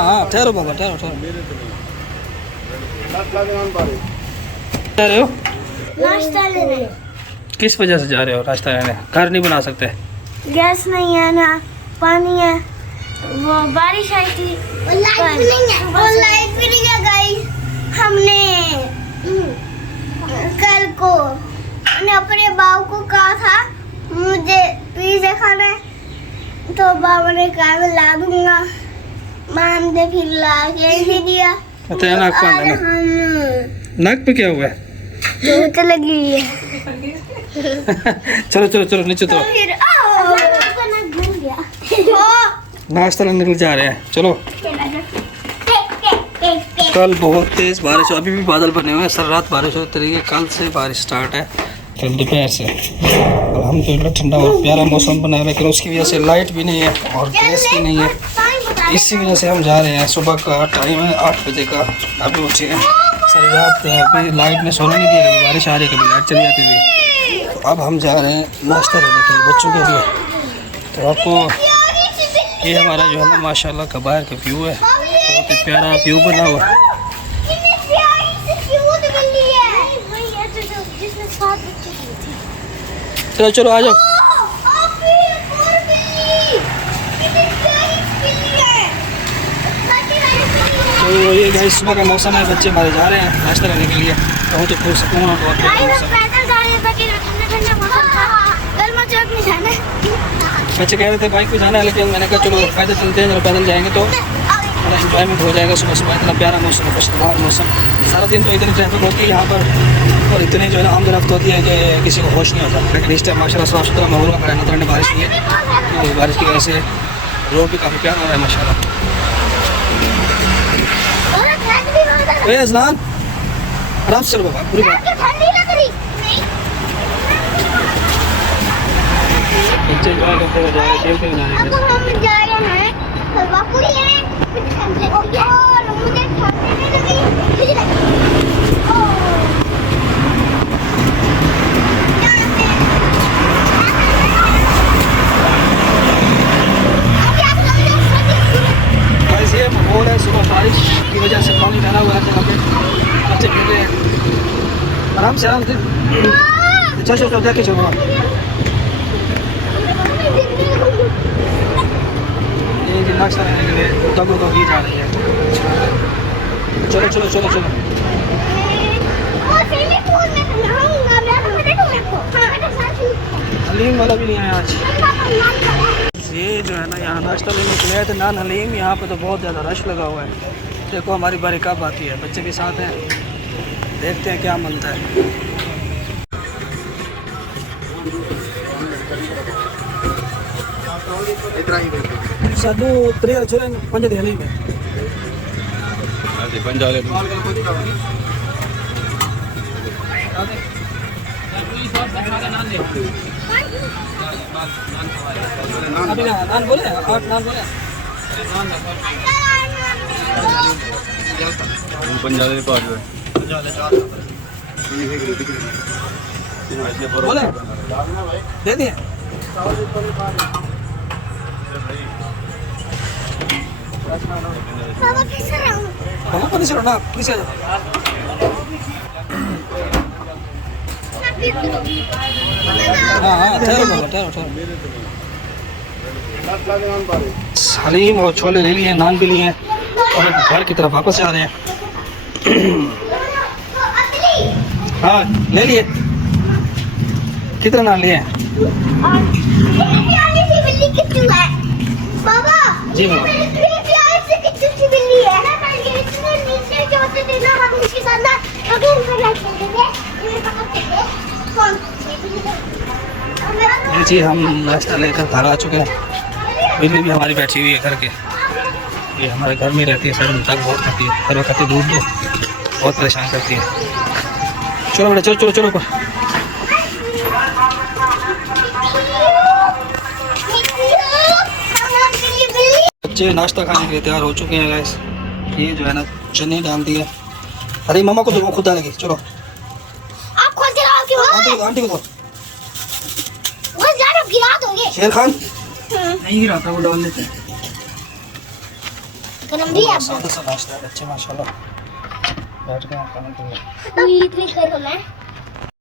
हाँ ठहरो बाबा ठहरो ठहरो। जा रहे हो? नाश्ता लेने। किस वजह से जा रहे हो नाश्ता लेने? घर नहीं बना सकते? गैस नहीं है ना पानी है, वो बारिश आई थी और लाइट भी नहीं है। और लाइट भी नहीं है गाइस। हमने कल को मैंने अपने बाबू को कहा था मुझे पिज़्ज़ा खाना है, तो बाबा ने कहा मैं ला दूंगा। मान दे फिर ला के नहीं दिया। अच्छा नाक पे और हम नाक पे क्या हुआ है? चोट लगी है। चलो चलो चलो नीचे तो फिर घूम गया। नाश्ता लेने के लिए जा रहे हैं। चलो कल बहुत तेज बारिश, अभी भी बादल बने हुए हैं, सर रात बारिश हो तरीके। कल से बारिश स्टार्ट है, कल दोपहर से। अलहमदुलिल्लाह ठंडा और प्यारा मौसम बना है, लेकिन उसकी वजह से लाइट भी नहीं है और गैस भी नहीं है। इसी वजह से हम जा रहे हैं। सुबह का टाइम है 8 बजे का, अभी उठे हैं। सर रात अभी लाइट ने सोने नहीं दिया, कभी बारिश आ रही है कभी लाइट चली जाती थी। तो अब हम जा रहे हैं नाश्ता लेने के लिए बच्चों के लिए। तो आपको ये हमारा जो है ना माशाल्लाह का बाहर का व्यू है, बहुत ही प्यारा व्यू बना हुआ है। चलो चलो आ जाओ। तो ये गाइस सुबह का मौसम है, बच्चे हमारे जा रहे हैं नाश्ता करने के लिए। बहुत ही पुरसकून और बहुत प्यारा मौसम। बच्चे कह रहे थे बाइक पे जाना है, लेकिन मैंने कहा चलो पैदल चलते हैं, पैदल जाएंगे तो थोड़ा इंजॉयमेंट हो जाएगा। सुबह सुबह इतना प्यारा मौसम है, खुशगवार मौसम। सारा दिन तो इतनी ट्रैफिक होती है यहाँ पर और इतनी जो है ना आमदरफ्त होती है कि किसी को होश नहीं होता। लेकिन इस टाइम माशाल्लाह साफ सुथरा माहौल का पड़ा है, बारिश हुई है तो बारिश की वजह से रोड भी काफ़ी प्यारा हो रहा है माशाल्लाह। अजलान आराम से चलो बाबा, पूरी बात बच्चे एंजॉय करते हुए जा रहे हैं, खेलते हुए जा रहे हैं। हम जा रहे हैं बाकुली है और मुझे खाने में लगी। गाइस ये माहौल है, सुबह बारिश की वजह से पानी डाला हुआ है जगह पे, बच्चे खेल रहे हैं आराम से आराम से। चल चल चल देखे चलो। ये नाश्ता लेने के लिए तब की जा रही है। चलो चलो चलो चलो। हलीम वाला भी नहीं आया आज। ये जो है ना यहाँ नाश्ता लेने के लिए तो नान हलीम, यहाँ पे तो बहुत ज़्यादा रश लगा हुआ है। देखो हमारी बारी कब आती है, बच्चे भी साथ हैं, देखते हैं क्या बनता है। साधु त्रिया छोरे पंज दे हलीम है। पंज वाले अभी नान बोले 8 नान बोले पंजाबी पार्ट बोले दे दिए। बाबा कैसे रहूं? बाबा को नहीं ना किसे हाँ हाँ ठहरो बाबा ठहरो ठहरो। हलीम और छोले ले लिए, नान भी लिए हैं और घर की तरफ वापस आ रहे हैं। हाँ ले लिए। कितना नान लिए? बाबा जी बाबा। जी हम नाश्ता लेकर घर आ चुके हैं। बिल्ली भी हमारी बैठी हुई है घर के, ये हमारे घर में रहती है, सर तक बहुत करती है, हर वक्त दूध दो, बहुत परेशान करती है। चलो बेटा चलो चलो चलो पर। बच्चे नाश्ता खाने के लिए तैयार हो चुके हैं गाइस। ये जो है ना चने डाल दिए। अरे मामा को दो, वो खुद डालेगी। चलो आप खोल के लाओ क्यों? आंटी को दो। बस यार आप गिरा दोगे। शेर खान नहीं गिराता, वो डाल देते हैं। गरम भी है सादा सा नाश्ता है, अच्छे माशाल्लाह। बैठ गए हैं खाने के लिए। तो इतनी देर होना है